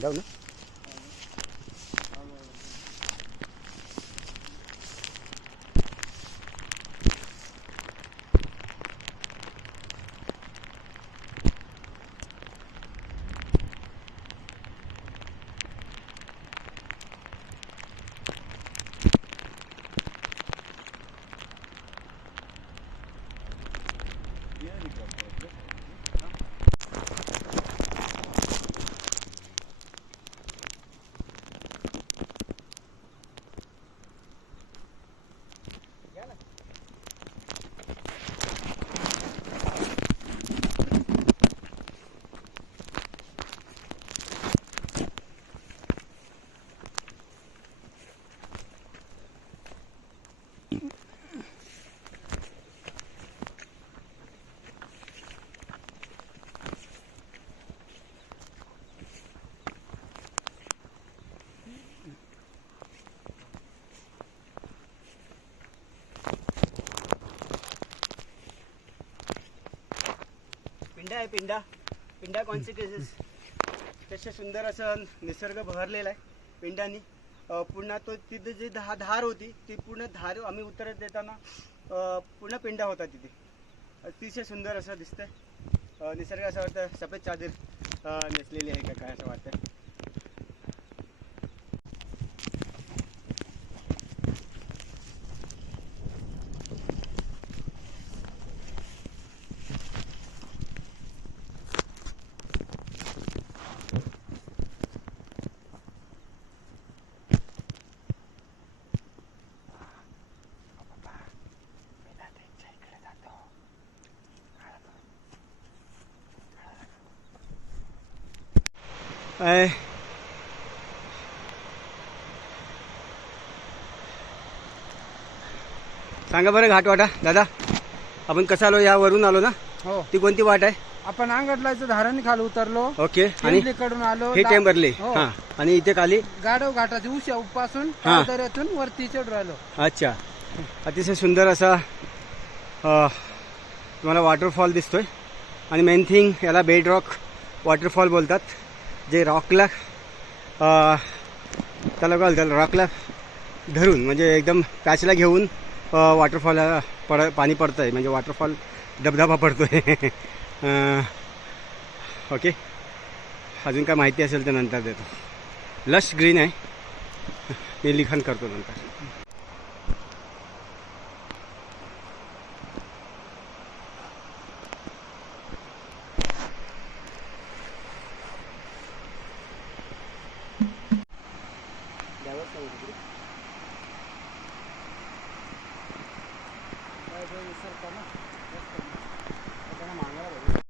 जाऊ ना पिंडा आहे पिंडा. पिंडा कॉन्सिक्वेन्सेस तसे सुंदर असं निसर्ग बहरलेला आहे पिंडानी. पुन्हा तो तिथे जी दहा धार होती ती पूर्ण धार आम्ही उतरत देताना पूर्ण पिंडा होता तिथे. अतिशय सुंदर असं दिसतंय. निसर्ग असं वाटतं सफेद चादर नेसलेली आहे का काय असं वाटतं अय. सांगा बरं घाटवाटा दादा. आपण कसं आलो? यावरून आलो ना? हो. ती कोणती वाट आहे? आपण अंगडलाचं धारण खाली उतरलो. ओके. आणि? कडून आलो. हे टेंबरले. हो. हा. आणि इथे खाली? गाडव घाटाच्या उशा पासून हा. दऱ्यातून वरती चढ राहिलो. अच्छा. अतिशय सुंदर असा अ, तुम्हाला वॉटरफॉल दिसतोय. आणि मेन थिंग याला बेड रॉक वॉटरफॉल बोलतात. जे रॉकला त्याला काय त्याला रॉकला धरून म्हणजे एकदम पॅचला घेऊन वॉटरफॉल पड पाणी पडतं आहे म्हणजे वॉटरफॉल धबधबा पडतो आहे ओके अजून काय माहिती असेल तर नंतर देतो. लश ग्रीन आहे. मी लिखाण करतो नंतर. regresar para